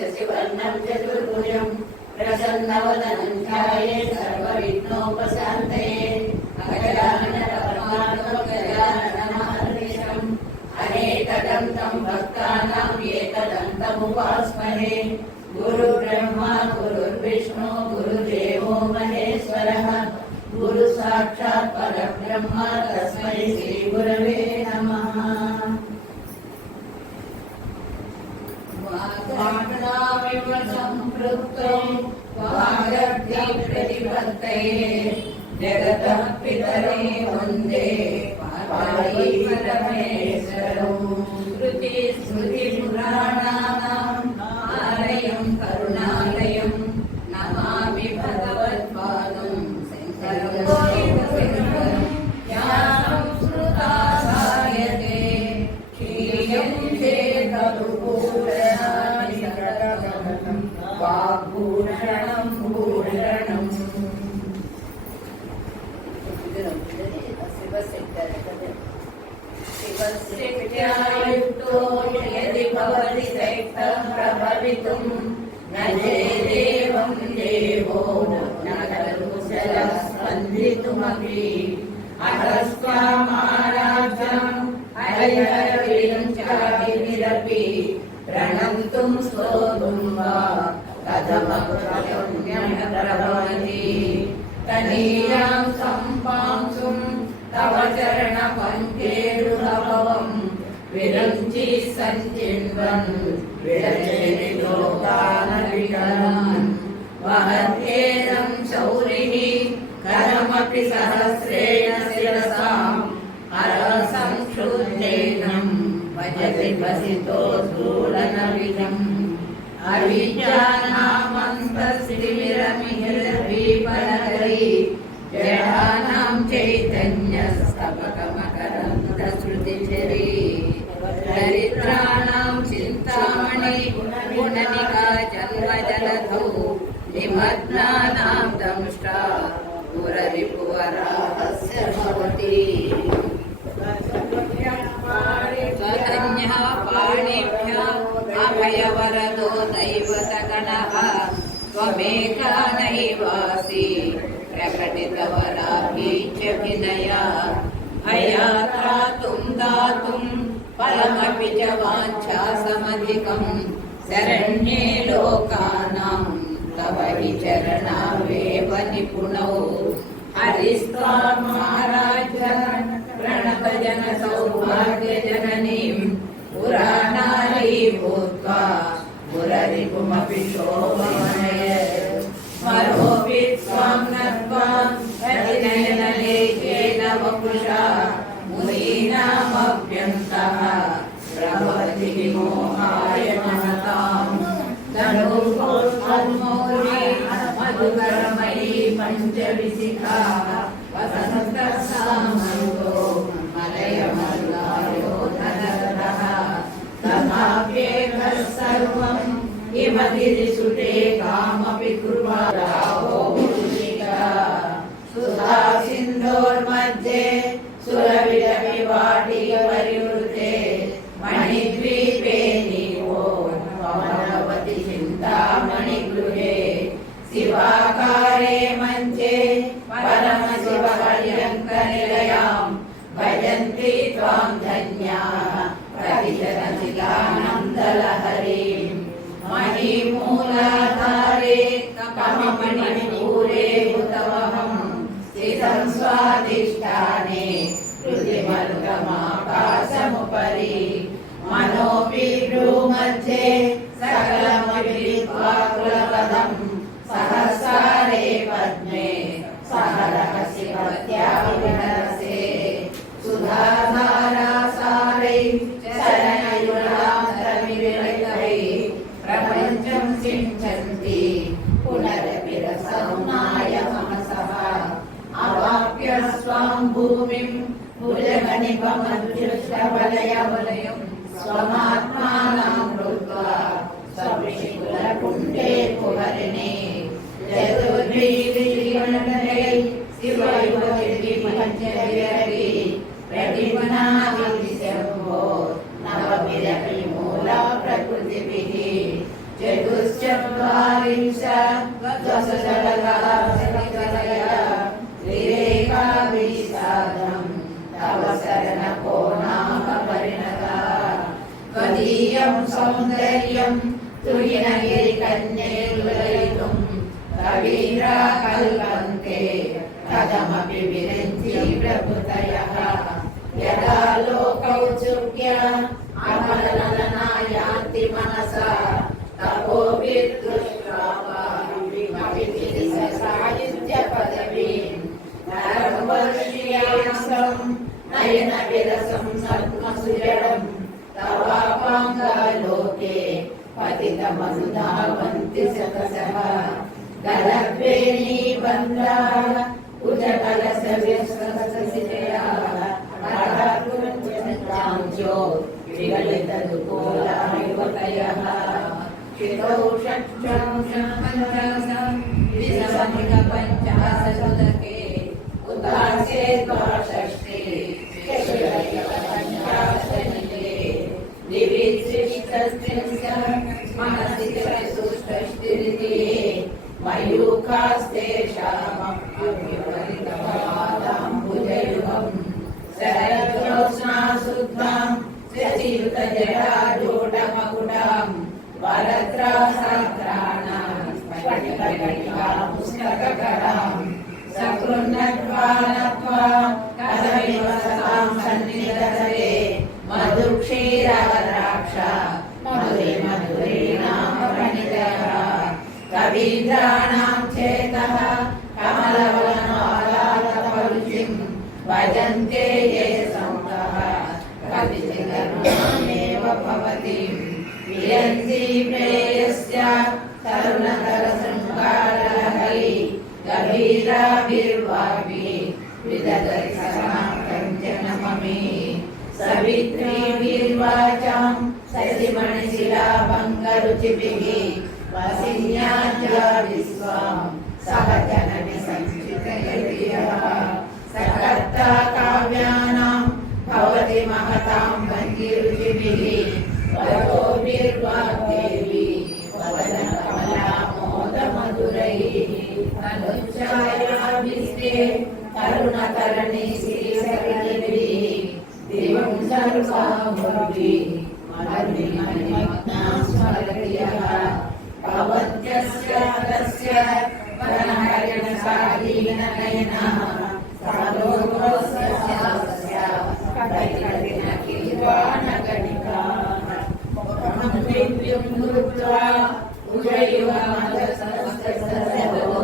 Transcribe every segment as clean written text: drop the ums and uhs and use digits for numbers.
शशिवर्णं चतुर्भुजं प्रसन्नवदनं ध्यायेत् सर्वविघ्नोपशान्तये गजाननपरमात्मगजाननमहर्निशम् अनेकदन्तं भक्तानां एकदन्तमुपास्महे। गुरुब्रह्मा गुरुर्विष्णु गुरुदेवो महेश्वरः गुरुसाक्षात् परब्रह्म तस्मै श्रीगुरवे नमः। वाग्दानमिव सम्पृक्तो वागर्त्यप्रतिपत्तये जगतः पितरे वन्दे पार्वती परमेश्वरौ। श्रुतिस्मृतिपुराणानाम् आलयं करुणालयं नमामि भगवत्पादं शङ्करं लोकशङ्करं। या संस्कृता सायते श्रियं चेदनुपूरणानि सकलमनं वाग्भूषणं भूषणम्। शिवशक्त्यायुक्तो यदि भवति शक्तः प्रभवितुं न चेदेवं देवो न कुशलः स्पन्दितुमपि। अतस्त्वामाराध्यं हरिहरविरञ्चादिभिरपि प्रणन्तुं स्तोतुं वा कथमपुण्यं प्रभवति। तनीयां सम्पांसुं तव चरणपङ्केरुहवं विरञ्चि सञ्चिन्वन् विरचयति लोकानविकलान्। वहत्येनं शौरिः करमपि सहस्रेण शिरसां हरसंक्षुद्रेणं भजति भसितो स्थूलनविधम्। अविद्यानामन्तस्तिमिरमिहिरद्वीपनगरी जडानां चैतन्यस्तबकमकरन्दश्रुतिझरी। दरिद्राणां चिन्तामणि गुणनिका जन्मजलधौ निमग्नानां दंष्टा पुररिपुवराहस्य भवति। स्वधन्यः पाणिभ्यः अभयवरदो दैवतगणः त्वमेका नैवासि प्रकटितवराभीत्यभिनया। भयात्रातुं दातुं फलमपि च वाञ्छासमधिकं शरण्ये लोकानां तव हि चरणावेव निपुणौ। हरिस्त्वामाराध्य प्रणतजन सौभाग्यजननीं पुराणारी भूत्वा पुररिपुमपि शोभमनयत्। स्मरोऽपि त्वां नत्वा रतिनयनलेखेन वपुषा मुनीनामभ्यन्तः प्रभवति विमोहाय महताम्। धनुर्भोन्मौली मधुकरमयी पञ्चविशिखा वसन्तः सामन्तो मलयमल्लायो धनरथः। तथाप्येकः सर्वम् इव गिरिसुते कामपि कुर्वारावो मुनिका। सुधा सिन्धोर्मध्ये सुरविरविवाटिकपरिवृते मणिद्वीपे नीवो पवनवति चिन्तामणिगृहे। शिवाकारे मञ्चे परमशिवपर्यङ्कनिलयां भजन्ति त्वां धन्याः प्रतिजनशिलानन्दलहरीं। मणिमूलाधारे कममणिपूरे हुतमहं स्थितं स्वाधिष्ठाने हृदिमर्गमाकाशमुपरि। मनोऽपि भ्रूमध्ये सकलमपि कुलपदं सहस्रारे पद्मे सहरहसि भक्त्या विहरसे। सुधाधारासारै शरणयुलान्तमिविरतै प्रपञ्चं सिञ्चन्ति पुनरपि रसौनाय मनसः। अवाप्य स्वां भूमिं पुर स्वमध्युष्टवलयं स्वमात्मानं कृत्वा स्वविशिकुलकुण्डे कुहरिणे चतुर्भिर्विमण्डलै शिवयुगतिर्विभञ्जयति प्रतिपन्नाविशम्भो नवभिरपि मूला प्रकृतिभिः चतुश्चत्वारिंशद्वशशतकलया विवेकाविषादं तव शरणको नाम परिणता त्वदीयं सौन्दर्यं तुहिनगिरिकन्यैर्लयितुं कवीरा कल्पन्ते कथमपि विरन्ति प्रभृतयः यदा लोकौत्सुक्य अमललना यान्ति मनसा तपोभिर्दृष्ट्वासाहित्यपदवीं नरवर्षीयासं नयनविरसं नग्नसुजडं तवापाङ्गलोके पतितमनुधावन्ति शतशः गलद्वेणीबन्धाः कुजकलशविश्वससिजयाः हठात्कुञ्चाञ्चो विगलितदुकोला युवतयः शितौ षट्शं विसमितपञ्चाशदके उदासे द्वाषष्ठे पञ्चाशनिके दिवित्रिष्टस्त्रिंश मनसि चतुष्षष्टिरिति मयूखास्तेषामभ्युपरितपादाम्बुजयुगम् शरज्योत्स्नाशुद्धां शशियुतजटाजूटमकुटां वरत्रासात्राणां स्फटिकघटिकापुस्तककरां सकृन्नत्वा कथमिव सतां सन्निधत्ते मधुक्षीरद्राक्ष मधुरे मधुरे नाम प्रणितः कवीन्द्राणां चेतः कमलवनमालातपरुचिं भजन्ते ये सन्तः कविचिदमेव भवति विरन्ति प्रेयस्य तरुणतरशृङ्गारलहरी गभीराभिर्वाग्भि विदधति सनाकञ्चनममे सवित्रीभिर्वाचां शशिमणिशिलाभङ्गरुचिभिः वसिन्याद्या विश्वां सहजनविसञ्चितयतियः सकर्ता काव्यानां भवति महतां भङ्गिरुचिभिः वरोभिर्वाग्देवी वदनकमलामोदमधुरैः अनुच्छायाभिस्ते तरुणतरणि श्रीसरितिभिः दिवं सर्वाभुर्भिः मधुरिमणिमग्नां स्मरति यः भवत्यस्य तस्य वनहरिणसालीननयनः सालोकस्य शास्य कटिकटिनकीर्वाणकटिकाः कृत्वा उजयुगमदसंस्तसरो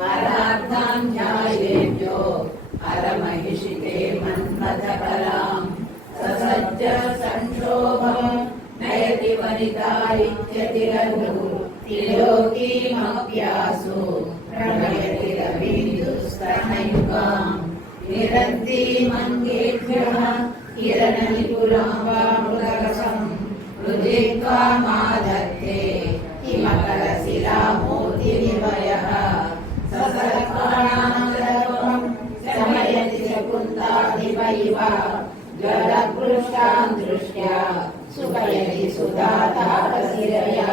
हरार्थां ध्यायेभ्यो हरमहिषिते मन्मथकलां ससज्ज संक्षोभं नयति वनिता इत्यतिरघु त्रिलोकीमप्यासु प्रणयति रवीन्दुस्तनयुगां निरन्तीमङ्गेभ्यः किरणनिपुरामृतरसं हृदित्वा माधत्ते हिमकलशिलामूर्तिनिवयः ससर्पाणां समयति शकुन्ताधिप इव ज्वलपृष्ठां दृष्ट्या सुखयति सुधातारशिरया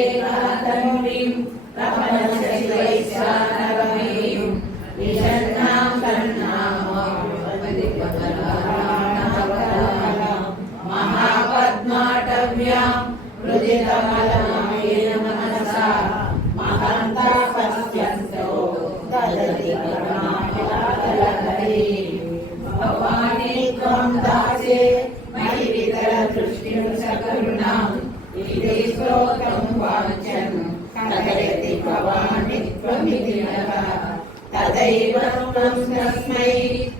कटिल्येकातनुरीं रमणशशिवैशानरमीं विषण्णां महापद्माटव्यां हृदिकमलमयेन मनसा महन्ता पश्यन्तो ददति करुणाकलाकलहरी भवानी त्वं दासे मयि वितरदृष्टिं सकरुणाम् इति स्तोत्रं वाञ्छन् कथयति भवानि त्वमिति नः तदैव त्वं तस्मै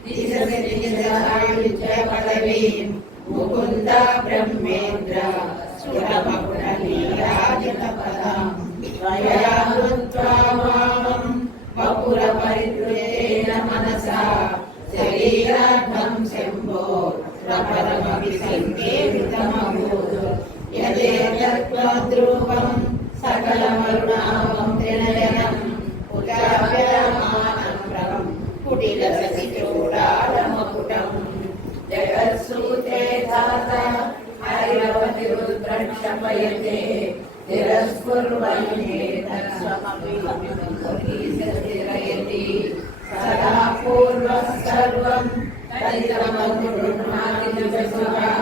दिशनिजहायुज्यपदवीं मुकुन्द ब्रह्मेन्द्र सुरमकुटनीराजतपदां त्वया कृत्वा वामं वपुरपरिवृतेन मनसा शरीरार्थं परमपि सङ्केतितमभूत् यदेतत्त्वद्रूपं सकलमरुणावं त्रिनयनं कुटाभ्यमानं कुटिलसखिचूडालमकुटं जगत्सूत्रे धाता हरिरवतिरुद्रक्षपयते तिरस्कुर्वन्नेतत्स्वमपि सदा पूर्वः सर्वं तदिदमगुरुर्मादिजसुरा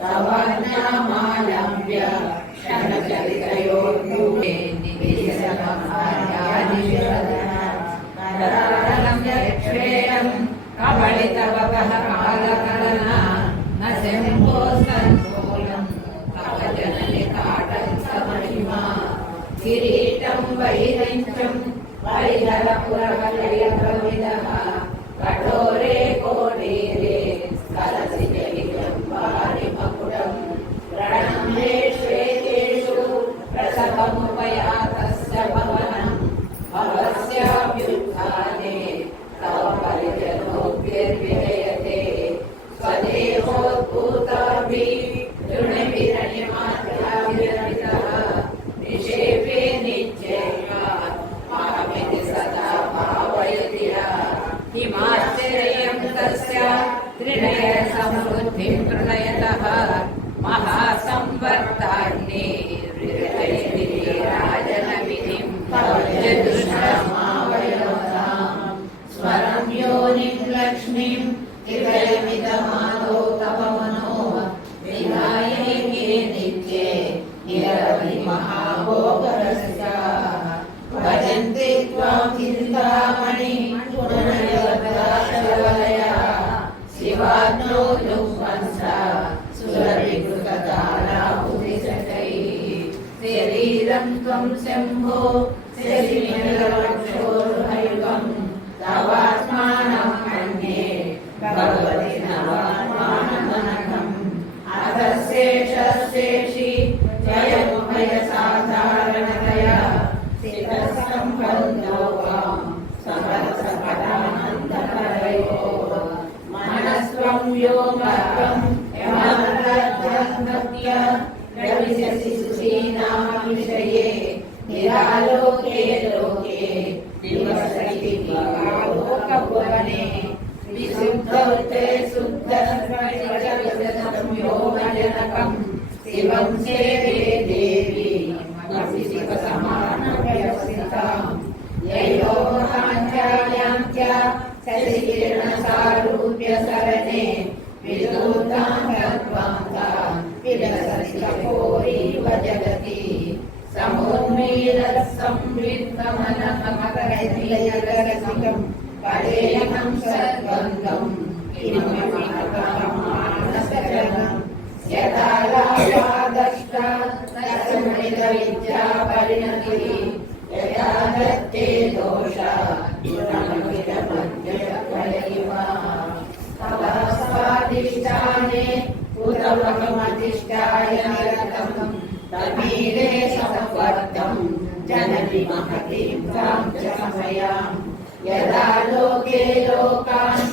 तवाज्ञामालम्ब्य क्षणचरितयोर्भूमे निवेशनमार्यादिशरणं यक्षेयं कबलितवपः कालकलना न शम्भोस्तन्मूलं तव जननिकाटं समहिमा किरीटं वैरञ्चं परिहरपुरवलयप्रविदः कठोरे कोटीरे स्खलसिजलितं पारिमकुटं प्रणम्ये श्वेतेषु प्रसवमुपयातस्य भवनं भवस्याभ्युत्थाने तव परिजनोऽभ्युर्विजयते स्वदेहोद्भूताभिर्जृणिभिरणिमात्राभिरमितः निषेपे निश्चय्या मामिति सदा भावयति हिमाश्चर्यं तस्य त्रिनयनसमृद्धिं प्रलयतः महासंवर्ताग्ने हृदयति राजनविधिं चतुष्टमावयोतां स्वरं योनिं लक्ष्मीं हृदयमिदमादौ तव मनो विधायैके नित्ये निरवधि महाभोगरसिकाः भजन्ते त्वां चिन्तामणि पुनर्यवदाशवलया शिवाग्नौ जुह्वंसा सुरविकृतताराबुधिशतैः शरीरं त्वं शम्भो शशिमिलवक्षोरुहयुगं तवात्मानं मन्ये भगवति नवात्मानमनघम् अथ शेषशेषि जयमुभयसाधारणतया सिद्धसम्बन्धो वां समरसपदानन्दकरयोः मनस्त्वं योगत्वं यमरद्धभक्त्य प्रविशसि सुशीनाविषये निरालोके लोके दिवसरिति लोकभुवने विशुद्धौते शुद्धसंयोगजनकं शिवं सेवे देवी शिवसमानव्यवस्थितां ययोगाञ्चायां च शशिकिरणसारूप्यसरणे विदूतां तत्त्वां तां विलसति चकोरीव जगति समुन्मीलसंविद्धमनमकरनिलयरसिकं पदेयं सद्गन्धं किमपि यदा लाभादष्टा तस्मृतविद्या परिणतिः यदा दत्ते दोषा गुणमिदमध्यकलयिवा ततः स्वादिष्ठाने उदवकमधिष्ठाय निरतं तमीरे संवर्तं जननि महतीं तां च समयां यदा लोके लोकान्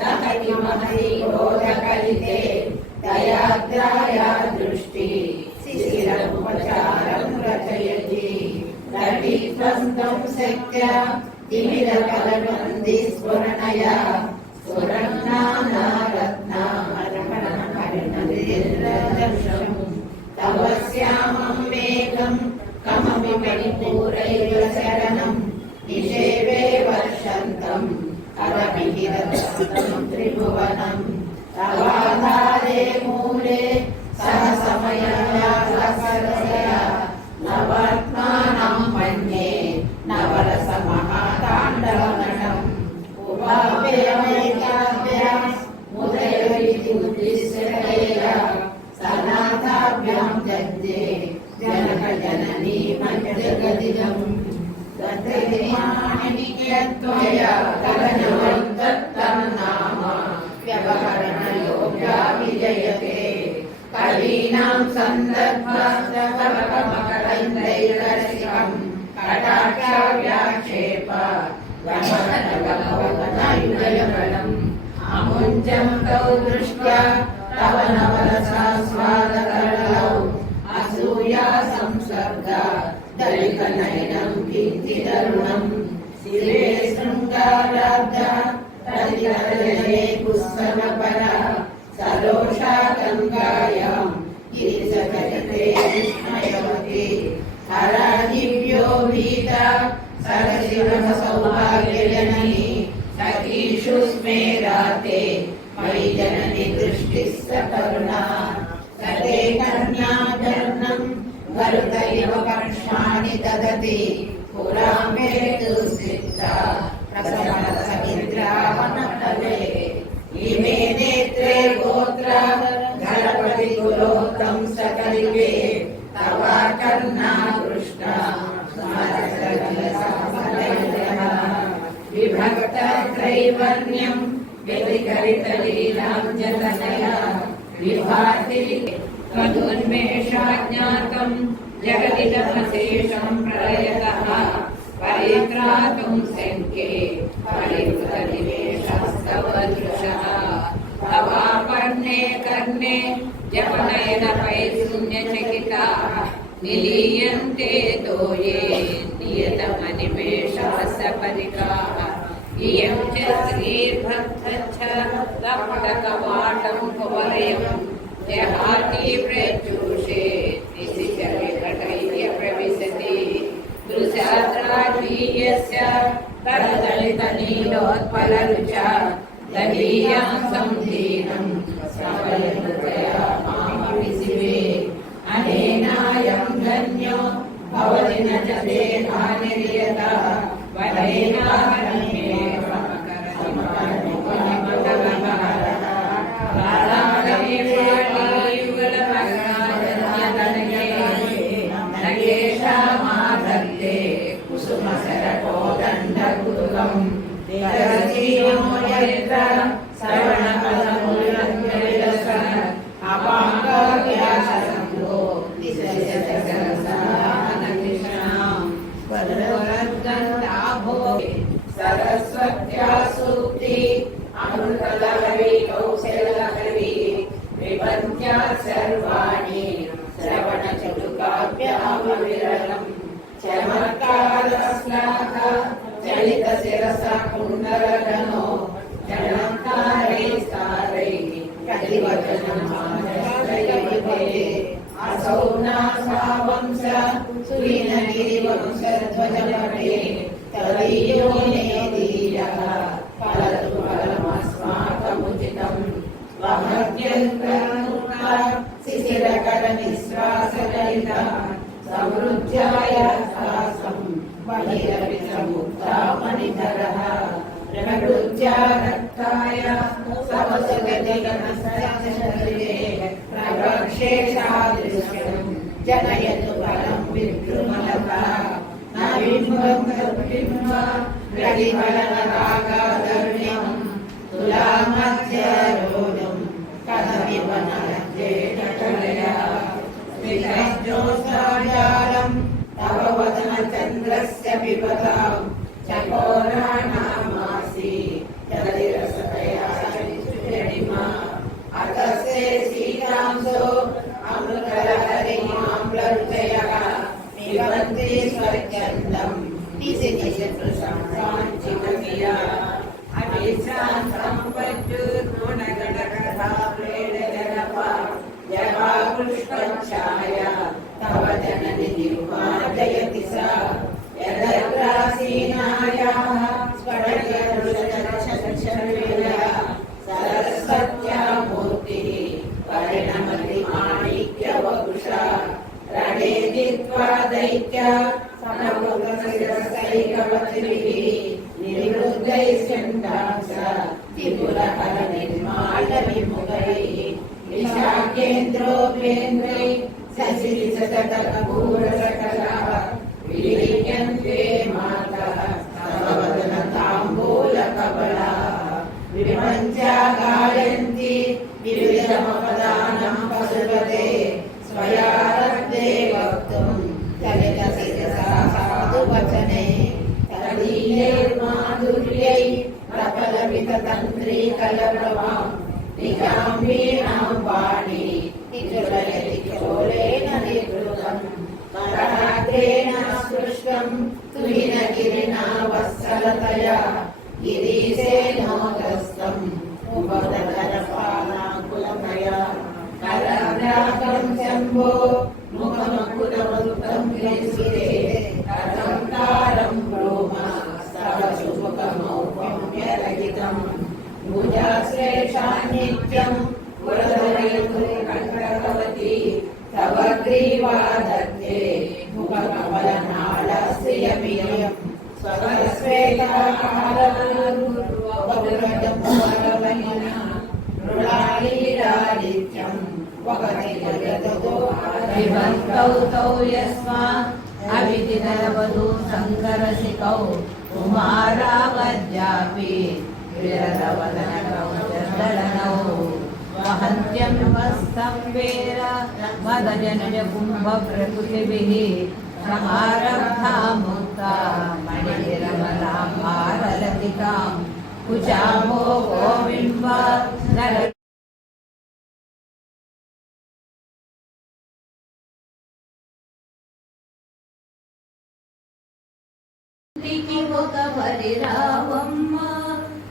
नहति महती बोधकलिते दयाद्राया दृष्टि शिशिरमुपचारं रचयति नटीत्वस्तं शक्त्या तिमिरकलबन्दिस्फुरणया स्फुरं नानारत्नामरणमरणनिर्दर्शम् तव श्यामं मेघं कमपि मणिपूरैव शरणं निषेवे वर्षन्तं करमिहिरतं त्रिभुवनम् तवाधारे मूले सहसमया सहसरसया नवात्मानं मन्ये नवरसमहाताण्डवनटम् उपाभ्यामेकाभ्यां मुदयविधि उद्दिश्यतया सनाथाभ्यां जग्जे जनकजननी मज्जगदिजम् तद्धिमानिकेत्वया गगनवं दत्तं नाम व्यवहरणयोग्या विजयते कवीनां सन्दर्भास्तवकमकरन्दैरसिकं कटाक्षाव्याक्षेप वमनगमवनयुगलबलम् अमुञ्चं तौ दृष्ट्वा तव नवरसास्वादकरलौ असूया संसर्ग दलितनयनं कीर्तितरुणं शिवे शृङ्गाराब्ध तदितरजने पुस्तकपरा सरोषा गङ्गायां गिरिजगते विस्मयवती हरादिव्यो भीता सरसिवः सौभाग्यजननी सखीषु स्मेराते मयि जननि दृष्टिः सकरुणा सते कन्याधर्मं गरुत इव कर्षाणि ददति पुरां वेतु स्निग्धा प्रसन्नसमिन्द्रावनतले इमे नेत्रे गोत्रा गणपति कुलोत्तं सकलिके तवा कर्णा कृष्णा विभक्त त्रैवर्ण्यं व्यतिकरितलीलां जतनया विभाति तदुन्मेषाज्ञातं जगदिदमशेषं प्रलयतः परित्रातुं शङ्के परिवृतनिमेषस्तव दृशः तवापर्णे कर्णे जपनयनपैशून्यचकिताः निलीयन्ते तोये नियतमनिमेषः सपरिकाः इयं च श्रीर्भक्तच्छ लपटकवाटं कुवलयं जहाति प्रत्यूषे निशिचविकटैः प्रविशति दृशाद्राजीयस्य तरदलितनीलोत्पलरुचा दलीयां संधीनं सबलहृदया मामविशिवे अनेनायं धन्यो भवति न च देहानिर्यतः वदेनाहरण्येव नगेशामादत्ते कुसुमसरकोदण्डकुतुकं देवजीवोयत्र श्रवणपदमुल्लङ्घ्यविलस अपाङ्गव्याससङ्गो सरस्वत्या सूक्ति अमृतलहरी कौशलहरी विपन्त्या सर्वाणि श्रवणचतुकाभ्यामविरलम् चमत्कारश्लाघ चलितशिरसा कुण्डलगणो जनकारे सारैः कलिवचनमानश्रयविभे असौ नासावंश सुरीनगिरिवंशध्वजपटे तदीयो नेदीयः फलतु फलमस्माकमुचितम् वहत्यन्तर्मुक्ता शिशिरकरनिःश्वासरहिता समृद्ध्याय हासं बहिरपि समुक्ता मणिधरः प्रकृत्या रक्ताय सवसुगतिगणशरीरे प्रवक्षेषादृश्यं जनयतु फलं विद्रुमलता न बिम्बं बिम्ब प्रतिफलनरागाधर्म्यं तुलामध्यरोधं कथमिव नरज्येष्ठकलया स्मितज्योत्साजालं तव वदनचन्द्रस्य पिबतां चकोराणामासि जलिरसतया जडिमा अतस्ते सीतांसो अमृतलहरीमाम्लरुचयः निबन्ति स्वच्छन्दं निशिनिशतृशंसाञ्चिकमिया अभिशान्तं वज्जुर्गुणगणकथा प्रेडजनपा जपा पुष्पच्छाया तव जननि निर्माजयति सा यदग्रासीनायाः स्फटिकदृशदर्शनशर्मिला सरस्वत्या मूर्तिः परिणमति माणिक्यवपुषा रणे जित्वा दैत्या समभूतशिरसैकवचरिभिः निवृद्धैः स्यन्दांस त्रिपुरहरनिर्मालविमुखैः विशाखेन्द्रोपेन्द्रैः शशिरिशतकपूरसकलाः विलीयन्ते मातः तव वदनताम्बूलकबला विभञ्च्या गायन्ति विविधमपदानं पशुपते स्वयारब्धे वक्तुं चलितशिरसा साधुवचने तदीयैर्माधुर्यै प्रबलविततन्त्रीकलप्रभां निजाम्बीनां నాకం శంభో ముఖముకులవృతం గ్రహిస్తే కథంకారం బ్రూమ స్తవ శుభకమౌపమ్యరహితం భుజశ్రేషాన్నిత్యం వరదరేతు కంఠకవతి తవ గ్రీవాదత్తే ముఖకమలనాళస్యమియం విభక్తౌ యస్మాత్ అవిదినవధూ సంకరసికౌ కుమారావజ్యాపి విరదవదనకౌ జర్దళనౌ వహంత్యం వస్తం వేర మదజనజ కుంభ ప్రకృతిభిః సమారబ్ధా ముక్తా మణిరమలాం భారలతికాం కుచామో గోవింబ నర ఒక పరిరావమ్మ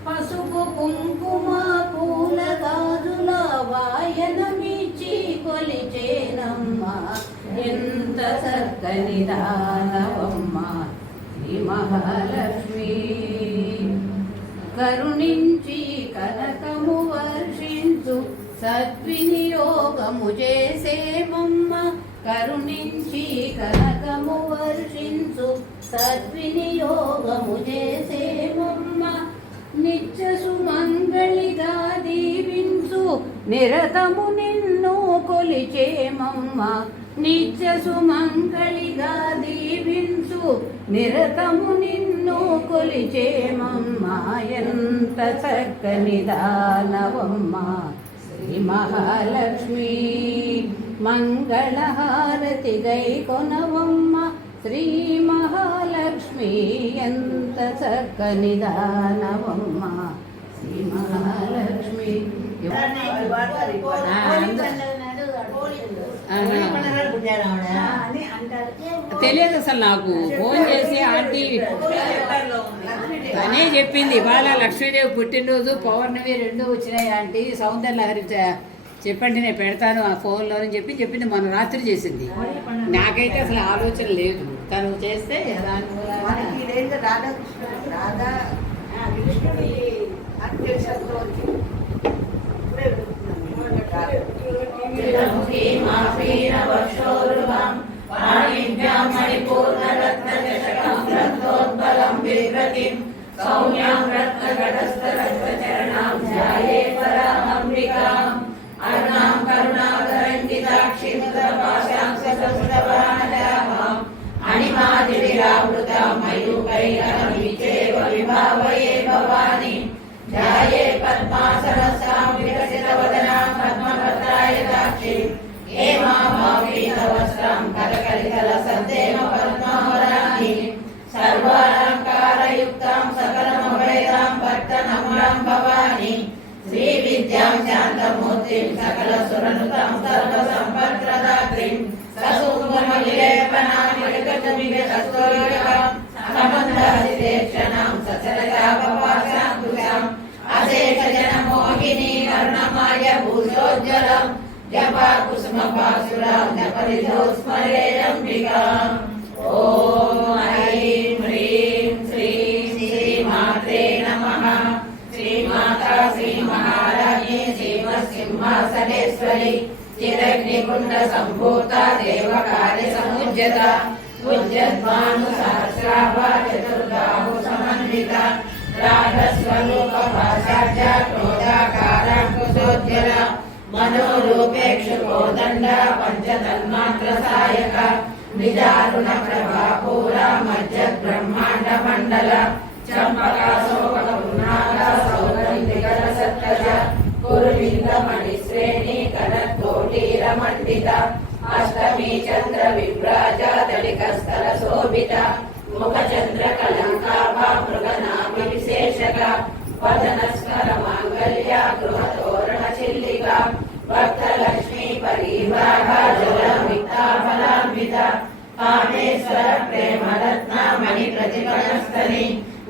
పసుపు కుంకుమ పూల గాజుల వాయనమిచ్చి కొలిచేనమ్మ ఎంత చక్కని దానవమ్మ శ్రీ మహాలక్ష్మి కరుణించి కనకము వర్షించు సద్వినియోగము చేసేమమ్మ కరుణించి కనకము వర్షించు సద్వినియోగము చేసేమమ్మ నిత్య సుమంగళిగా దీవించు నిరతము నిన్ను కొలిచేమమ్మ నిత్య సుమంగళిగా దీవించు నిరతము నిన్ను కొలిచేమమ్మ ఎంత చక్కని దానవమ్మ శ్రీ మహాలక్ష్మి మంగళహారతి గై కొనవమ్మ శ్రీ మహాలక్ష్మి ఎంత చక్కని దానవమ్మ శ్రీ మహాలక్ష్మి తెలియదు అసలు నాకు ఫోన్ చేసి ఆంటీ తనే చెప్పింది ఇవాళ లక్ష్మీదేవి పుట్టినరోజు పౌర్ణమి 2 వచ్చినాయి ఆంటీ సౌందర్య లహరి చెప్పండి నేను పెడతాను ఆ ఫోన్లో అని చెప్పింది మన రాత్రి చేసింది నాకైతే అసలు ఆలోచన లేదు తను చేస్తే భవాని ధ్యాయే పద్మాసనస్తాం వికసితవదనాం పద్మపత్రాయతాక్షిం హేమాభావీతవస్త్రం కరకలితలసద్దేమ పద్మావరాని సర్వాలంకారయుక్తాం సకలమభయదాం భక్తనమ్రాం భవాని శ్రీ విద్యాం శాంతమూర్తిం సకల సురనుతాం సర్వసంపత్ప్రదాత్రిం ససుకుమలిలేపనాం వికటమిగస్తోరికాం సమన్దాసిదేక్షణాం సచరజాపవాసాం తుషాం అశేషజనమోహినీ వర్ణమాయ భూషోజ్వలం జపా కుసుమపాసురాం జపరిధోస్మరేరంబికాం ఓం ఐం హ్రీం శ్రీం శ్రీమాత్రే నమః శ్రీమాతా శ్రీ మహారాజ్ఞి శ్రీమత్సింహాసనేశ్వరి చిరగ్నికుండ సంభూత దేవకార్య సముజ్యత ఉజ్జద్భాను సహస్రాభా చతుర్బాహు సమన్విత రాగస్వరూప భాషాఢ్య క్రోధాకారాంకుశోజ్వల మనోరూపేక్షు కోదండ పంచతన్మాత్ర సాయక నిజారుణ ప్రభాపూర మధ్య బ్రహ్మాండ మండల చంపకాశోక పునాద సౌగంధికర సత్కజ కురువింద మణిశ్రేణి కనకోటీర మండిత అష్టమి చంద్ర విభ్రాజ దళికస్థల శోభిత ముఖ చంద్ర కలంకాభా మృగనాభి విశేషక వదనస్కర మాంగళ్య గృహ తోరణ చిల్లిక భక్తలక్ష్మీ పరివాహ జల మిత్తాఫలాన్విత కామేశ్వర ప్రేమరత్న మణి ప్రతిమణస్థని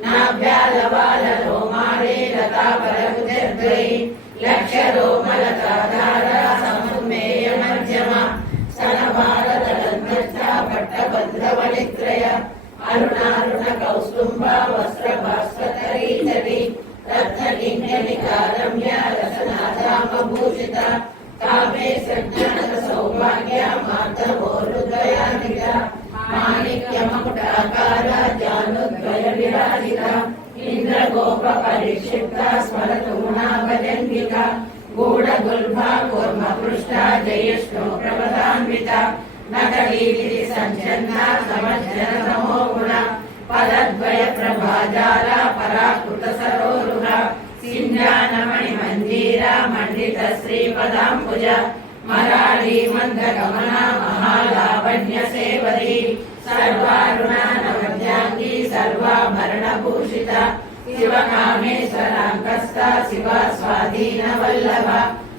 నాభ్యాలవాల రోమాళే లతాపరకుదర్ద్వై లక్ష రోమలతాధార సముమేయ మధ్యమ అరుణారుణ కౌస్తుభ వస్త్ర భాస్వతరీతటి రత్నకింకణికారమ్య రసనాధామభూషిత కావ్యే సజ్ఞాన సౌభాగ్య మార్ధవోరుద్వయాన్విత మాణిక్యమకుటాకార జానుద్వయ విరాజిత ఇంద్రగోప పరిక్షిప్త స్మరతు గుణాభజన్విత గూఢగుల్భా కూర్మ పృష్ట జయష్ణు ప్రవదాన్విత నకలీలితి సంచన్న సమజ్జన తమో గుణ పదద్వయ ప్రభాజాల పరాకృత సరోరుహ సింజానమణి మంజీర మండిత శ్రీపదాంబుజ మరాళీ మందగమన మహాలావణ్య సేవరి సర్వారుణ నవద్యాంగి సర్వాభరణ భూషిత శివకామేశ్వరాంకస్త శివ స్వాధీన వల్లభ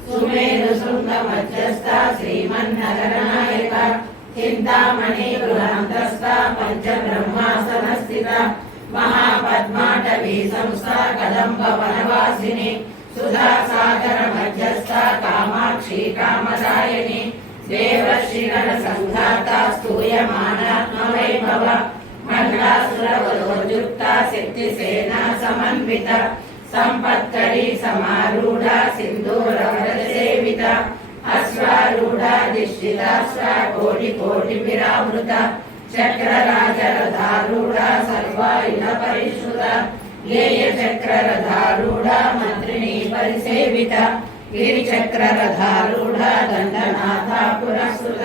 సుమేరు శృంగ మధ్యస్థ శ్రీమన్నగరనాయక చింతామణి గృహాంతస్థ పంచబ్రహ్మాసన స్థిత మహాపద్మాటవీ సంస్థ కదంబ వనవాసిని సుధా సాగర మధ్యస్థ కామాక్షి కామదాయని దేవర్షిగణ సంఘాత స్తూయమానాత్మ వైభవ మండలాసురవలోర్యుక్త శక్తి సేనా సమన్విత సంపత్కరీ సమారూఢ సింధూరవర సేవిత అశ్వారూఢ దిష్టితాశ్వ కోటి కోటి విరావృత చక్రరాజరధారూఢ సర్వాయుధ పరిష్కృత గేయ చక్రరధారూఢ మంత్రిణీ పరిసేవిత గిరిచక్రరధారూఢ దండనాథ పురస్కృత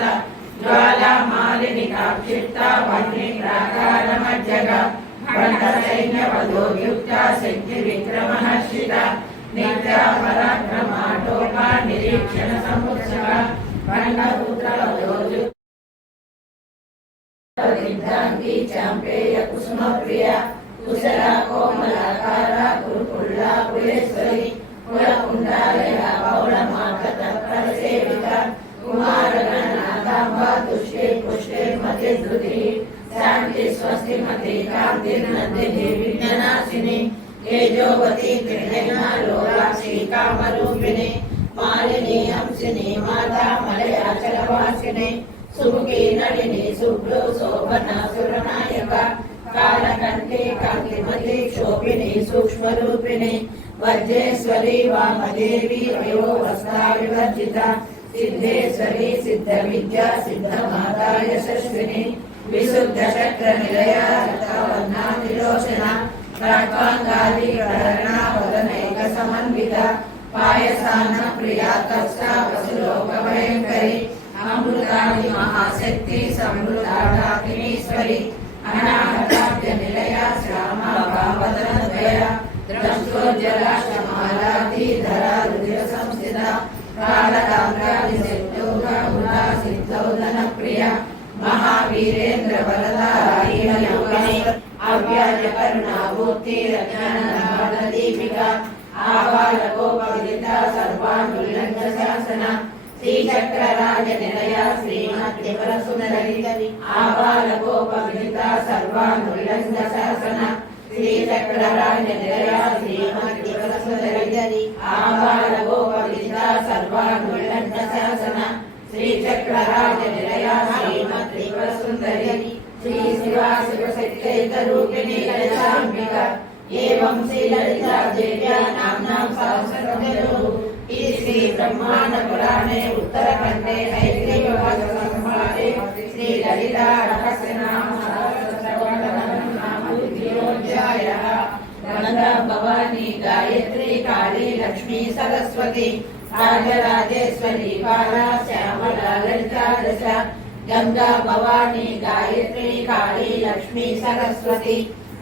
జ్వాలామాలిని కాక్షిప్త వహ్ని ప్రాకార మజ్జగ భండ సైన్య వధోయుక్త శక్తి విక్రమహర్షిత నిత్య పరాక్రమాటోప నిరీక్షణ సముత్సవ భండపుత్ర వధోయుక్త విద్యాంగి చాంపేయ కుసుమ ప్రియ కుశల కోమలాకార కురుకుళ్ళ కులేశ్వరి కులకుండాలయ పౌళ మాత తత్పర సేవిత కుమారగణనాథాంబ తుష్టే పుష్టే మతి ధృతి శాంతి స్వస్తి మతి కాంతి నందిని విఘ్ననాశిని తేజోవతి త్రినయన లోలాక్షి కామరూపిణి మాలిని హంసిని మాతా మలయాచలవాసిని సుముఖి నళిని శుభ్రు శోభన సురనాయక కాలకంఠి కాంతిమతి శోభిని సూక్ష్మరూపిణి వజ్రేశ్వరి వామదేవి వయోవస్థా వివర్జిత సిద్ధేశ్వరి సిద్ధ విద్యా సిద్ధ మాతా యశస్విని విశుద్ధ చక్ర నిలయ రక్తవర్ణ నిలోచన రాట్వాంగాది ప్రహరణ వదనైక సమన్విత పాయసాన ప్రియా కష్ట వసులోక భయంకరి అమృతాది మహాశక్తి సమృతాకినీశ్వరి అనాహతాబ్జ నిలయ శ్యామ భావదన ద్వయ ద్రష్టోజ్జలాష్టమాలాది ధరా రుధిర సంస్థిత కాళరాంగాది శక్తౌఘ హృదా సిద్ధౌదన ప్రియ మహావీరేంద్ర వరదాయిని అవ్యాజ కరుణామూర్తి రజ్ఞాన దీపిక ఆవాల గోపవిదిత సర్వానుల్లంఘ శాసన శ్రీచక్రరాజ నిలయ శ్రీమద్యవర సుందరి ఆవాల గోపవిదిత సర్వానుల్లంఘ శాసన శ్రీచక్రరాజ నిలయ శ్రీమద్యవర సుందరి ఆవాల గోపవిదిత సర్వానుల్లంఘ శాసన శ్రీచక్రరాజ నిలయ శ్రీమద్యవర సుందరి శ్రీ శివా శివశక్తైక రూపిణి లలితాంబిక ఏవం శ్రీ లలితా దేవ్యా నామ్నాం సహస్రకృతయో ఇది శ్రీ బ్రహ్మాండ పురాణే ఉత్తరఖండే హయగ్రీవ సంహితే శ్రీ లలితా రహస్యనామ సహస్రనామోధ్యాయః గంగా భవాని గాయత్రి కాళీ లక్ష్మీ సరస్వతి రాజరాజేశ్వరి బాలా శ్యామలా లలితా దశ గంగా భవాని గాయత్రి కాళీ లక్ష్మీ సరస్వతి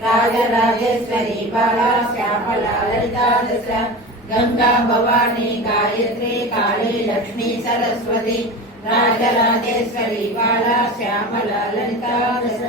రాజరాజేశ్వరి బాలా శ్యామలా లలితా దశ గంగా భవాని గాయత్రి కాళీ లక్ష్మీ సరస్వతి రాజరాజేశ్వరి బాలా శ్యామలా లలితా దశ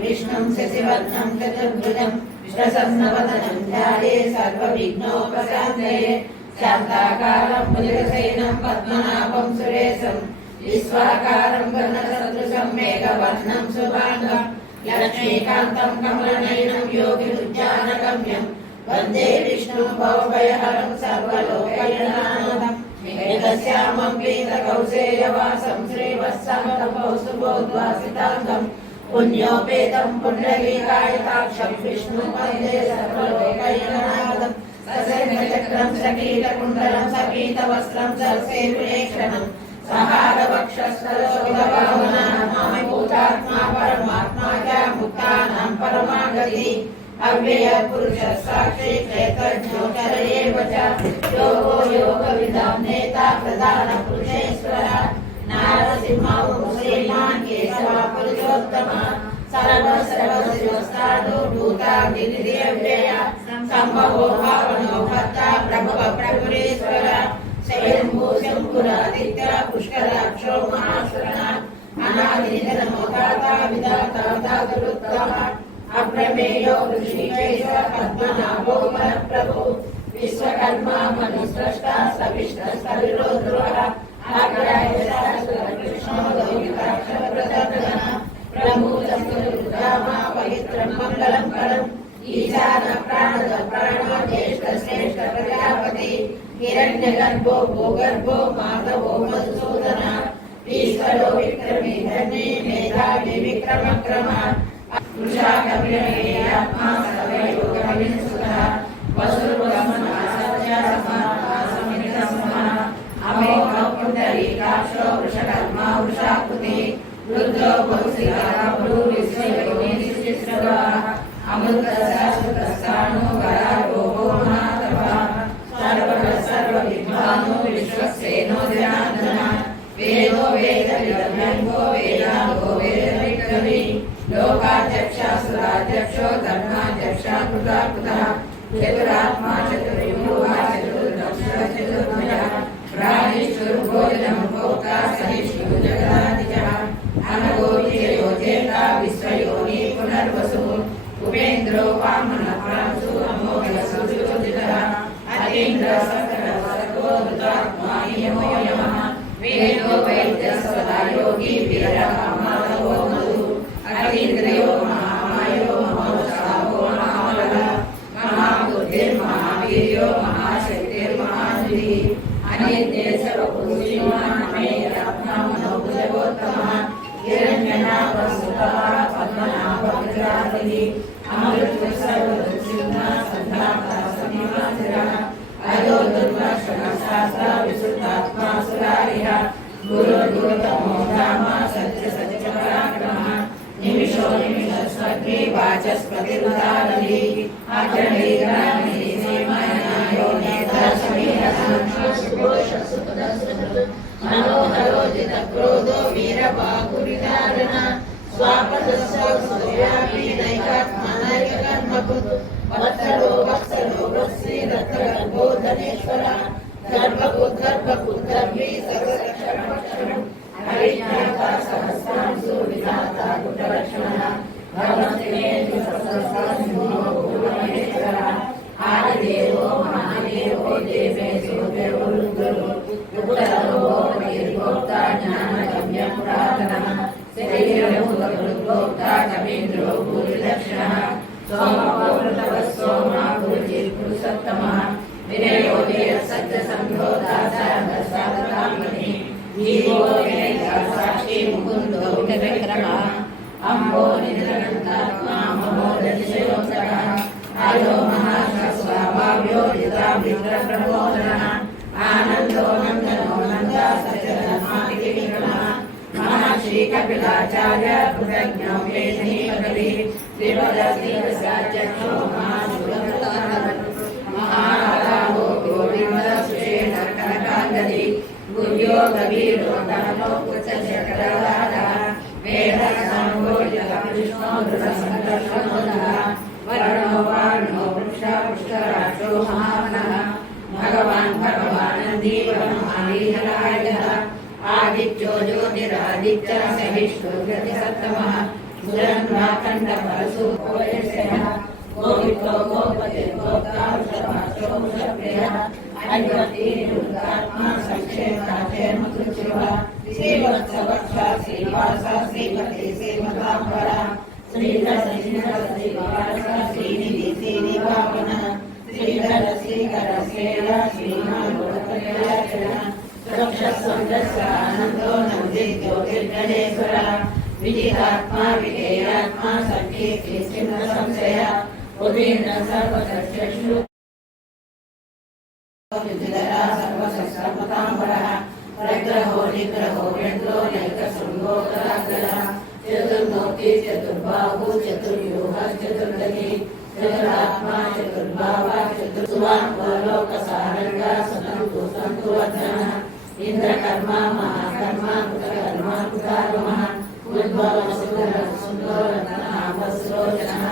విష్ణుం శశివర్ణం చతుర్భుజం ప్రసన్నవదనం ధ్యాయే సర్వవిఘ్నోపశాంతయే శాంతాకారం భుజగశయనం పద్మనాభం సురేశం విశ్వాకారం గణసదృశం మేఘవర్ణం శుభాంగం లక్ష్మీకాంతం కమలనయనం యోగిరుజ్జానగమ్యం వందే విష్ణుం భవభయహరం సర్వలోకైకనాథం మేఘశ్యామం పీతకౌసేయవాసం శ్రీవత్సమతపౌ సుబోధ్వాసితాంగం पुण्योपेतं पुण्डरीकायताक्षं विष्णुं वन्दे सर्वलोकैकनाथं सशङ्खचक्रं सकीलकुण्डलं सपीतवस्त्रं सरसेविलेक्षणं सहारवक्षस्थलोकभावना नमामि भूतात्मा परमात्मा च मुक्तानां परमागति अव्यय पुरुष साक्षी चैतन्योकर एव च योगो योगविदां नेता प्रधान पुरुषेश्वर नारसिंहो श्रीमान् केशव पुरुषोत्तम सर्वस्रवस्योस्तादो भूता गिरिव्यय सम्भवो भावनो भक्ता प्रभव प्रभुरेश्वर शम्भो शम्भुरादित्य पुष्कराक्षो महाश्वरः अनादिनिधनो दाता विधाता दातुरुत्तम अप्रमेयो ऋषिकेश पद्मनाभो परप्रभु विश्वकर्मा मनुस्रष्टा सविष्णस्तविरोध्रुवः आग्रायशास्त्रकृष्णो लौकिकाक्षरप्रदर्शनः प्रभूतस्तुरुद्धामा पवित्रं मङ्गलं परम् ईशान प्राणद प्राणो ज्येष्ठश्रेष्ठ प्रजापति हिरण्यगर्भो भूगर्भो माधवो मधुसूदनः ईश्वरो विक्रमी धन्ये मेधावी विक्रमक्रमः पुरुषाकविरमेयात्मा सर्वयोगविनसुतः वसुर्वसमः सत्यासमः अमोघः पुण्डरीकाक्षो वृषकर्मा वृषाकृतिः रुद्रो बहुश्रीकाः भ्रूविश्वयोनिश्चिश्रवः अमृतशाश्वतस्थाणो वरारोहो महातपः सर्वविद्वानो विश्वसेनो जनार्दनः वेदो वेदविदव्यङ्गो वेदाङ्गो वेदविक्रमी लोकाध्यक्षासुराध्यक्षो धर्माध्यक्षा कृताकृतः चतुरात्मा चतुर्युगा चतुर्दक्षः प्राणीश्वरभोजनं भोक्ता सहिष्णु जगदाधिजः अनगोचरो चेता विश्वयोनि पुनर्वसुः उपेन्द्रो वामनः प्रांशु अमोघसुज्योतितः अतीन्द्र सकलसर्गो धृतात्मा यमो यमः वेदो वैद्यः सदा योगी वीरः माधवो मधुः अतीन्द्रियो महामायो महोत्साहो महाबलः महाबुद्धिर्महावीर्यो महाशक्तिर्महानिधिः अनित्ये सर्वभूषिमानमेयात्मा मनोबुधगोत्तमः हिरण्यनाभः सुतः पद्मनाभप्रजापतिः अमृतः सर्वदुःखिनः सन्धाता सनिवासिनः अयो दुर्लक्षणः शास्त्रः विशुद्धात्मा सुरारिः गुरुर्गुरुतमो धाम सत्यसत्यपराक्रमः निमिषो निमिषस्वग्रे वाचस्पतिरुदारः आचरणीग्रामे सीमानायो नेता समीरः मनोहरो जितक्रोधो वीरबाहुरिधारणः स्वापदस्य सुव्यापी नैकात्मनैककर्मकृत् वत्सलो वत्सीरत्नगर्भो धनेश्वरः गर्भकुद्गर्भी सकलक्षणं हरिज्ञाता सहस्रांशु विधाता कुटलक्षणः भगवन्तेषु सहस्रांशो भुवनेश्वरः आदिदेवो महादेवो देवेषु देवरुद्रो उत्तरो भोक्ता ज्ञानगम्य पुरातनः शरीरभूतभूता कवीन्द्रो भूरिदक्षिणः सोमो सोमा गुरुजिर्पुरुषोत्तमः विनयो सत्यसन्धो दासारदामणि जीवो साक्षी मुकुन्दो विक्रमः अम्बो निधनन्तात्मा महोदतिशयोत्तरः आयो महाश्वाभाव्यो युधाभिप्रप्रबोधनः आनन्दो नन्दनो नन्दा सत्यधर्मादिविक्रमः महर्षि कपिलाचार्य कृतज्ञो वेदनीपति त्रिपदतीर्थसाध्यक्षो महाराहो गोविन्द सुषेण कनकाङ्गदि गुह्यो गभीरो गणनो कुचशकरवादः वेदसंगोजः कृष्णो दृढसङ्कर्षणोदः वर्णो वार्णो वृक्षा पुष्कराक्षो महावनः भगवान् दीवनमालीहरायः आदित्यो ज्योतिरादित्य सहिष्णुगतिसत्तमः सुरन्वाखण्डपरशु गोयशयः गोवितो गोपतिर्गोप्ता वृषभाक्षो वृषप्रियः अन्वतीर्युक्तात्मा संक्षेपः क्षेमकृच्छ्रुवः श्रीवत्सवक्षा श्रीवासा श्रीपति श्रीमताम्बरः श्रीधरश्रीनिवासः श्रीनिधि श्रीनिवामनः श्रीधर श्रीकर श्रेय श्रीमान् सुरक्षस्वन्दस्य आनन्दो नन्दिज्योतिर्गणेश्वरः विजितात्मा विधेयात्मा संकीर्ति चिन्ह संशय उदीर्ण सर्वचक्षु विधरा सर्वशस्त्रमतांबरः प्रग्रहो निग्रहो व्यग्रो नैकशृङ्गो कराग्रः चतुर्मूर्ति चतुर्बाहु चतुर्व्यूह चतुर्दधी चतुरात्मा चतुर्भावा चतुर्सुवान्को लोकसारङ्गा सतन्तु सन्तु वर्धनः इंद्रकर्मा महाकर्मा कृतकर्मा कृतागमः उद्भवः सुन्दरसुन्दरनाभस्रोचनः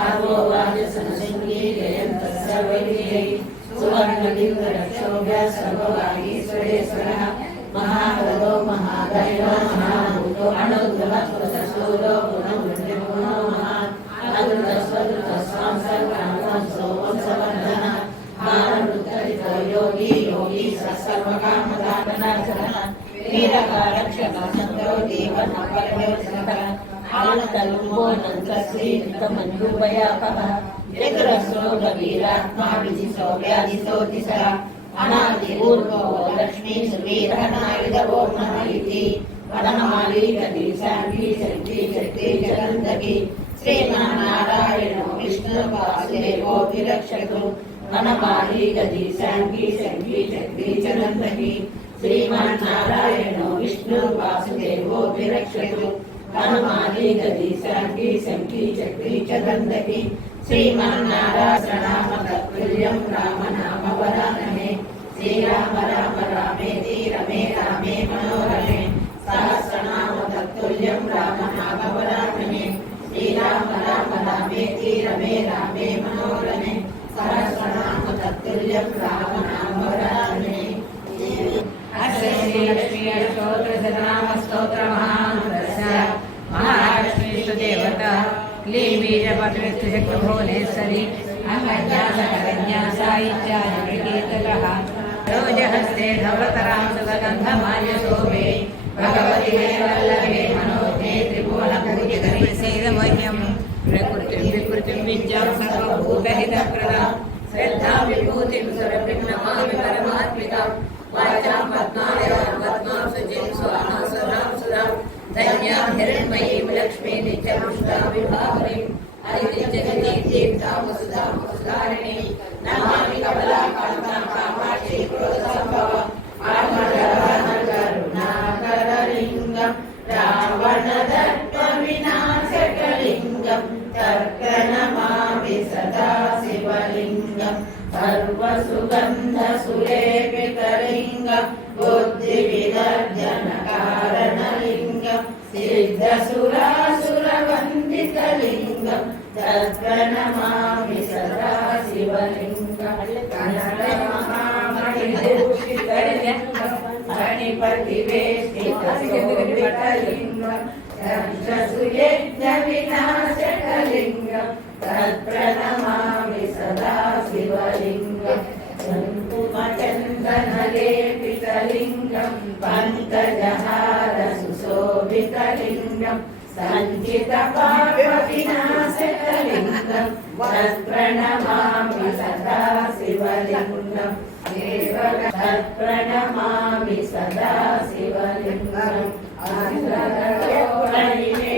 आर्वो वाजसनशृङ्गी जयन्तः सर्वैः सुवर्णलिङ्गरक्षोभ्यः सर्ववागीश्वरेश्वरः महाबलो महादैवो महाभूतो अणुद्रवत्वसशूरो गुणमृत्युगुणो महान् अदृतस्वदृतस्वांसर्वांसो वंशवर्धनः भारवृत्तरितो योगी योगी सर्वकामदानः वीरकारक्षकः सन्तो जीवन परमेश्वरः आनन्दलुम्बोऽनन्तश्रीनितमञ्जुभयापः चतुरस्रोगवीरात्मा विजितो व्याधिसोऽतिसः अनादिपूर्वो लक्ष्मी सुवीरनायुधवो नमः इति वनमालीकदीशाङ्गी शक्ति शक्ति जगन्दगी श्रीमन्नारायणो विष्णु वासुदेवो विरक्षतु वनमालीकदीशाङ्गी शक्ति शक्ति जगन्दगी श्रीमन्नारायणो विष्णु वासुदेवो विरक्षतु वनमालीकदीशाङ्गी शक्ति शक्ति जगन्दगी श्रीमन्नारायणनामतत्तुल्यं रामनाम वरानने श्रीराम राम रामेति रमे रामे मनोरमे सहस्रनाम तत्तुल्यं रामनाम वरानने श्रीराम राम रामेति रमे रामे मनोरमे सहस्रनाम तत्तुल्यं रामनाम वरानने श्री स्तोत्रमहामन्त्रस्य महालक्ष्मीस्तु देवता क्लीबीजपटविष्टुशक्तिभुवनेश्वरी अङ्गन्यासकरन्यासायित्यादिकेतकः रोजहस्ते धवतरां सुगन्धमाल्यशोभे भगवति मे वल्लभे मनोज्ञे त्रिभुवनपूजितमे सेदमह्यं प्रकृतिं विकृतिं विद्यां सर्वभूतहितप्रदां श्रद्धां विभूतिं सुरभिं नमामि परमात्मिकां वाचां पद्मालयां पद्मां सुचिं स्वाहा सुधां सुधां धन्यां हिरण्मयीं लक्ष्मीं नित्यपुष्टां विभावरीं हरिनित्यगतीतीर्थां वसुधां वसुधारिणीं नमामि कमलाकान्तां कामाक्षी क्रोधसम्भवं करुणाकरलिङ्गं रावणदर्पविनाशकलिङ्गं तर्कनमामि सदा शिवलिङ्गं सर्वसुगन्धसुलेपितलिङ्गं बुद्धिविदर्जनकारणलिङ्गं सिद्धसुरासुरवन्दितलिङ्गं तत्प्रणमामि सदा शिवलिङ्गं कनकमहामणिभूषितलिङ्गं मणिपतिवेष्टितशोभितलिङ्गं दंशसुयज्ञविनाशकलिङ्गं तत्प्रणमामि सदा शिवलिङ्गं कुङ्कुमचन्दनलेपितलिङ्गं पङ्कजहार सुशोभितलिङ्गं सञ्चितपापविनाशकलिङ्गं तत्प्रणमामि सदा शिवलिङ्गं तत्प्रणमामि सदा शिवलिङ्गं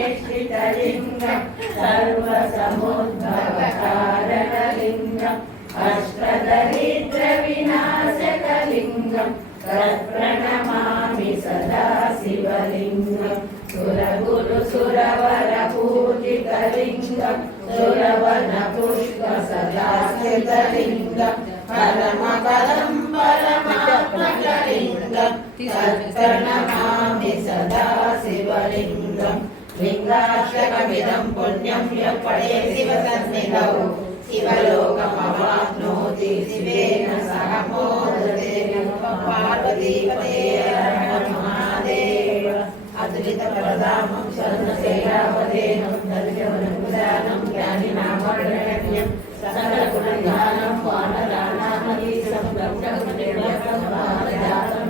परिवेष्टितलिङ्गं सर्वसमुद्भवकारणलिङ्गम् अष्टदरिद्रविनाशकलिङ्गं तत्प्रणमामि सदा शिवलिङ्गं सुरगुरुसुरवरपूजितलिङ्गं सुरवनपुष्पसदास्थितलिङ्गं परमपदं परमात्मकलिङ्गं तत्प्रणमामि सदा शिवलिङ्गं लिङ्गाष्टकमिदं पुण्यं यः पठेत् शिवसन्निधौ शिवलोकमवाप्नोति शिवेन सह मोदते पार्वतीपते महादेव अतुलितप्रदामं शरणशैलावधेनं दर्शवनकुदानं ज्ञानिनामग्रगण्यं सकलगुणगानं वानराणामधीशं ब्रह्मनिर्भरं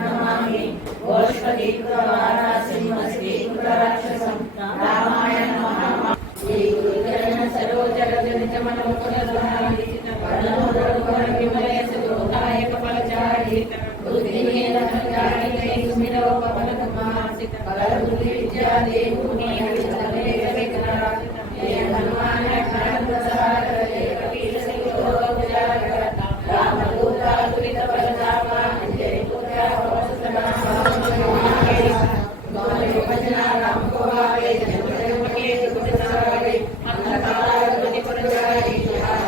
नमामि गोष्पदीकृतवारासिंहश्रीकृतराक्षसं रामायण महामा श्रीगुरुचरण सरोजगजनितमनोहरधारी वर्णोदरविमलयसुरोधायकफलचारी बुद्धिहीनचारिणैः सुमिरो पवनकुमार బలబుద్ధి విద్యా దేవుని హనుమాన రామదూతాదురిత బలరామ అంజలి పుత్ర భజన రామ కోవారే జగమకే సుఖసారే అంధకారగతి పురజాయి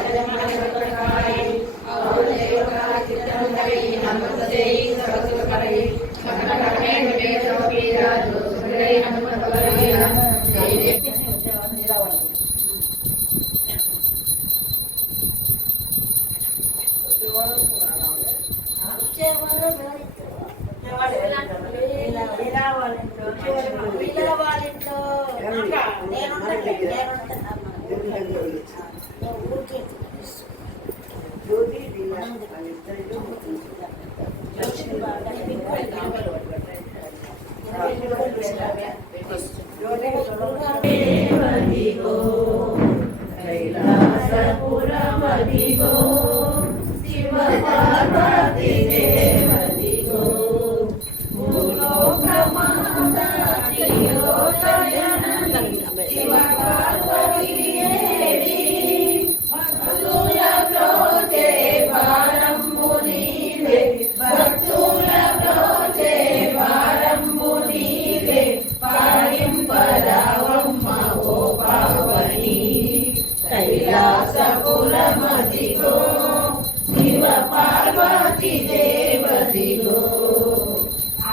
జగమనే ప్రకాయి ఔర్ దేవకా చిత్తం కరి నమస్తేయి సరస్వతి కరి మకరమే వేద వీరాజు సురే హనుమత వరవీర జై కైలాసపురమదిగో శివ పార్వతి దేవదిగో భూలోకమాత శివ పార్వతి దేవి భక్తుల ప్రోచే భారంబు నీవే భక్తుల ప్రోచే భారంబు నీవే పారింపరావమ్మ ఓ పావని కైలాసపురమదిగో శివ పార్వతి దేవదిగో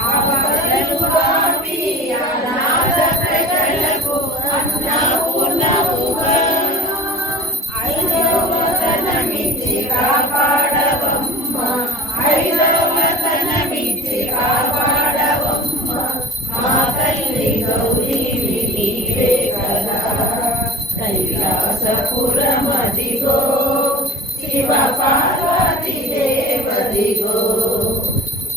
ఆపదలు బాపి అనాథ ప్రజలకు అన్నపూర్ణముగా ఐదవతనమిచ్చి కాపాడవమ్మ ఐదవతనమిచ్చి కాపాడవమ్మ మా తల్లి గౌరీ నీవే కదా కైలాసపురమదిగో శివ పార్వతి దేవదిగో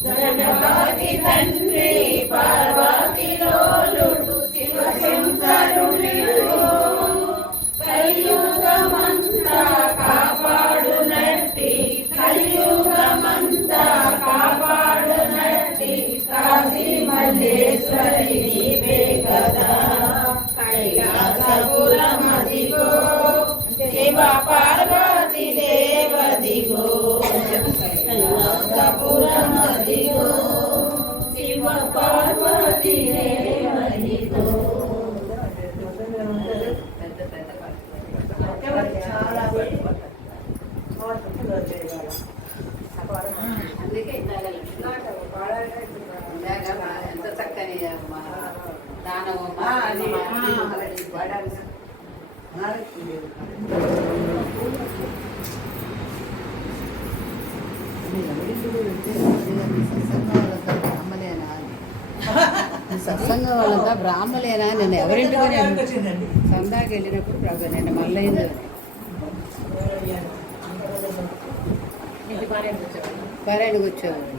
గణపతి తండ్రి పార్వతి లోలుడు శివ శంకరుడు కలియుగమంతా కాపాడునట్టి కలియుగమంతా కాపాడునట్టి కాశీ మల్లేశ్వరి నీవే కదా కైలాసపురమదిగో శివ పార్వతి దేవదిగో కైలాసపురమదిగో శివ పార్వతి దేవదిగో అందుకే ఎంత చక్కని దానవం సత్సంగం వాళ్ళంతా బ్రాహ్మలేనా నేను ఎవరింటికి సందాకి వెళ్ళినప్పుడు ప్రభు నేను మల్లయింది పారాయణకు వచ్చేవాడు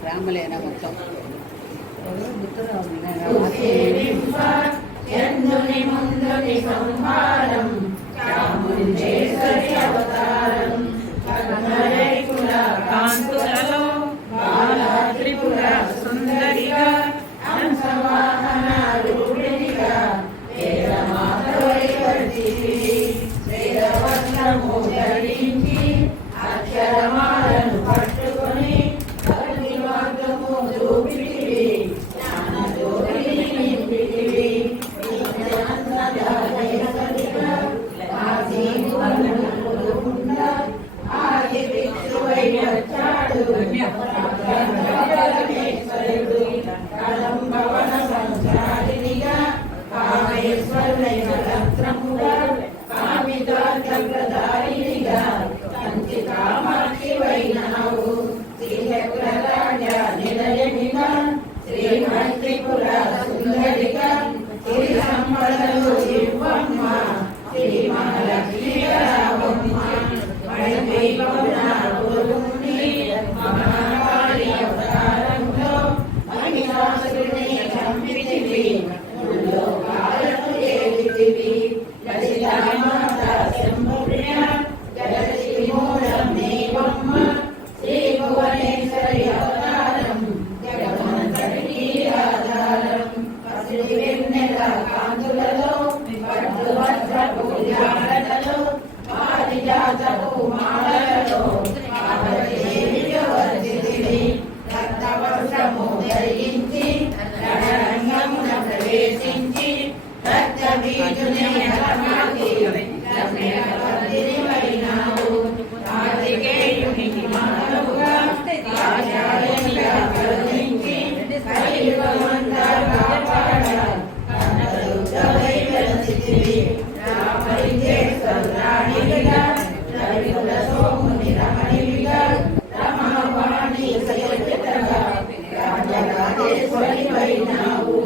బ్రాహ్మలేనా మొత్తం ఎందుని ముందుని సంహారం చాముండేశ్వరి అవతారం కన్నరైకుల కాంతులలో బాల త్రిపుర సుందరిగా హంసవాహన రూపిణిగా వేదమాతవై వర్తివి వేదవస్త్రము ధరించి అక్షరమాలను పట్టుకొని భక్తి మార్గము చూపితివి జ్ఞానజ్యోతిని నింపితివి ఆది విష్ణువై వచ్చాడు పరమేశ్వరుడు కదంబవన సంచారినిగా కామేశ్వరుడైన రత్నముగా కామితార్థప్రదాయినిగా కంచి కామాక్షివైనావు శ్రీచక్రరాజ నిలయనిగా శ్రీమంత్రిపుర సుందరిగా శ్రీ సంపదలు ఇవ్వమ్మ శ్రీ మహాలక్ష్మి రావమ్మ మహాకాళి అవతారంలో మహిషాసురుని చంపితివి లోకాలను ఏలితివి లలితామాత శంభు కాంతులలో పట్టు వస్త్రపు జాడలలో పారిజాతపు మాలలలో పార్వతీదేవిగా వర్ధిల్లి రక్తవస్త్రము ధరించి రణరంగమున ప్రవేశించి రక్తబీజుని హతమార్చి రమ్యవర్ధినివైనావు. కార్తికేయునికి మానవుగా కాచార్యునిగా కరుణించి కలియుగమంతా కాపాడ కనకదుర్గవై వెలసితివి. రామలింగేశ్వరురాణివిగా రవికుల సోముని రమణివిగా రమావాణి సయోచితగా రాజరాజేశ్వరివైనావు.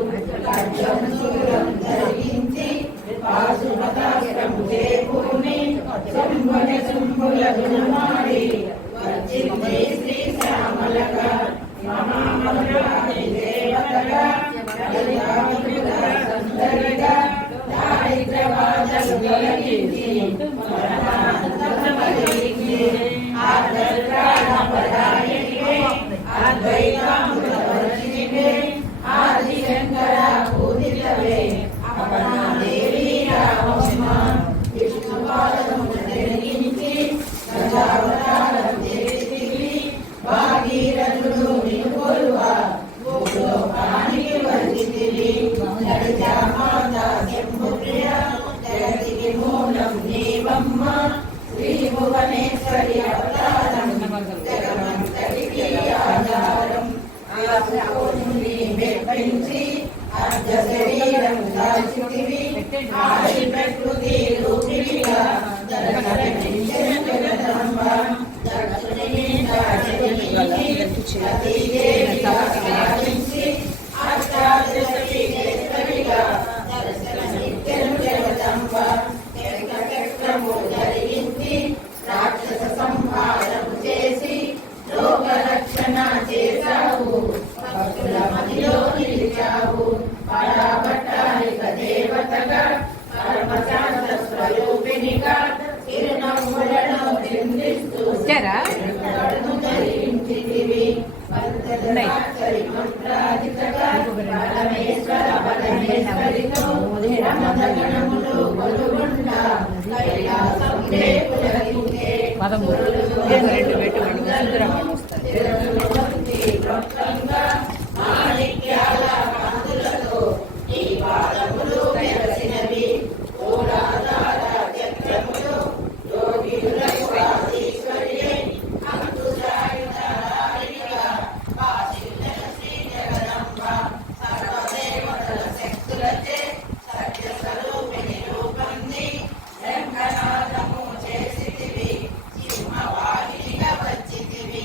ఖడ్గం శూలం ధరించి పాశుపతాస్త్రము చేకూని శంభుని శంభుల గుణమాడి వచ్చింది శ్రీశ్యామలగా మహామధురాని దేవతగా లలితామృత సుందరిగా దారిద్ర్యవాదలు తొలగించి ఆదర్శప్రదాయనివే అద్వైతామృతవర్షిణివే ఆదిశంకర పూజితవే అపర్ణాదేవి రామమ్మ. విష్ణుపాదమును ధరించి దశావతారం చేసితివి. భాగీరథుడు నిన్ను కొలువా భూలోకానికి వర్ధిల్లితివి. జగజామాత శంభుప్రియ జగతికి మూలం నీవమ్మ. శ్రీ భువనేశ్వరి అవతారం జగమంతటికి ఆధారం. ఆశోని మెప్పించి అర్ధ శరీరం దాల్చితివి. ఆది ప్రకృతి రూపిణిగా దర్శనమిచ్చెను జగదంబ. దక్షిణిని దాచిపెట్టి సతీదేవిగా సాధించి అష్టాదశీశ్వరిగా దర్శనమిచ్చెను జగదంబ. చక్రము ధరించి రాక్షస సంహారము చేసి లోక రక్షణ చేశావు. భక్తుల మదిలో నిలిచావు. పరాభట్టాలిక దేవతగా పరమశాంత స్వరూపిణిగా చిరునవ్వులను చిందిస్తూ గడును ధరించితివి. మంత్రాధికగా పరమేశ్వర పరమేశ్వరితో రమణగణములు కొలువుండా కైలాసం పులకించే 13 మాణిక్యాల కాంతులతో ఈ పాదములు మెరసినవి. మూలాధార చక్రములు యోగియులకు ఆశీశ్వర్యై అంకుశాయుధారిగా వాసిల్లెల శ్రీ జగదంబ. సర్వదేవతల శక్తులచే సత్య స్వరూపిణి రూపంది రంగనాథము చేసితివి. సింహవాహినిగా వచ్చితివి.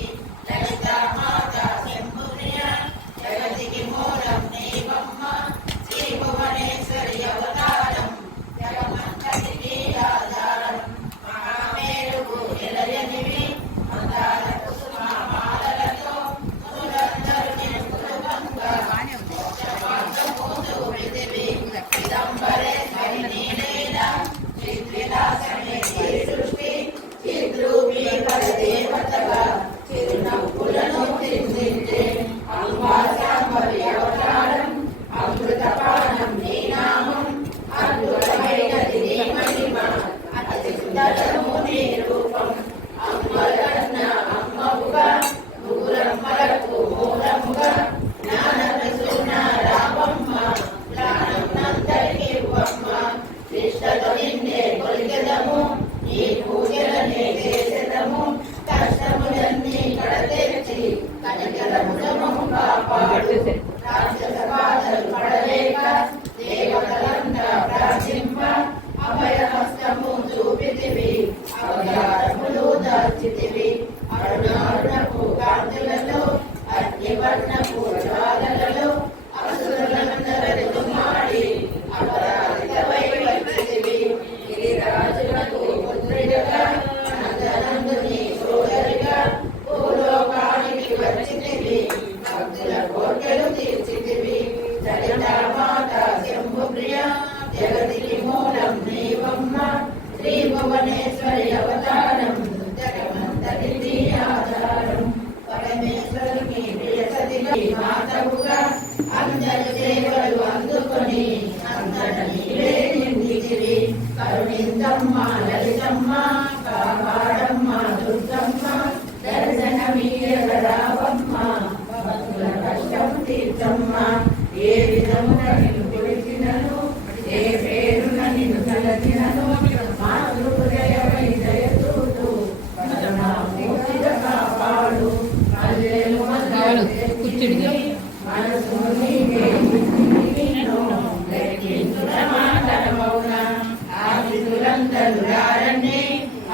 ఆదితులందరూ రారండి,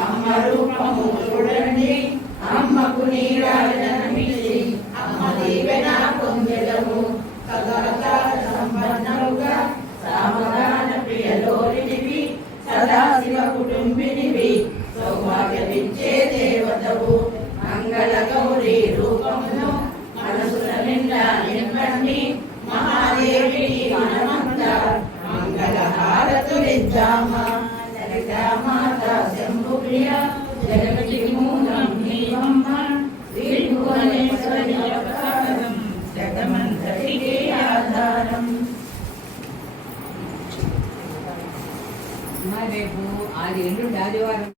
అమ్మ రూపము చూడండి, అమ్మకు నీరాజనమిచ్చి అమ్మ దీవెన పొందెదము. సదాచార సంపన్నముగా సామగాన ప్రియలోలినివి, సదాశివ కుటుంబినివి, సౌభాగ్యమిచ్చే దేవతవు. మంగళ గౌరీ రూపమును మనసుల నిండా నింపండి, మహాదేవిని మనమంతా మంగళ హారతులిద్దామా. లలితామాత శంభుప్రియ జగతి మూలం నీవమ్మ, శ్రీభువనేశ్వరి అవతారం జగమంతటికి ఆధారం. రేపు అది ఎల్లుండి ఆదివారం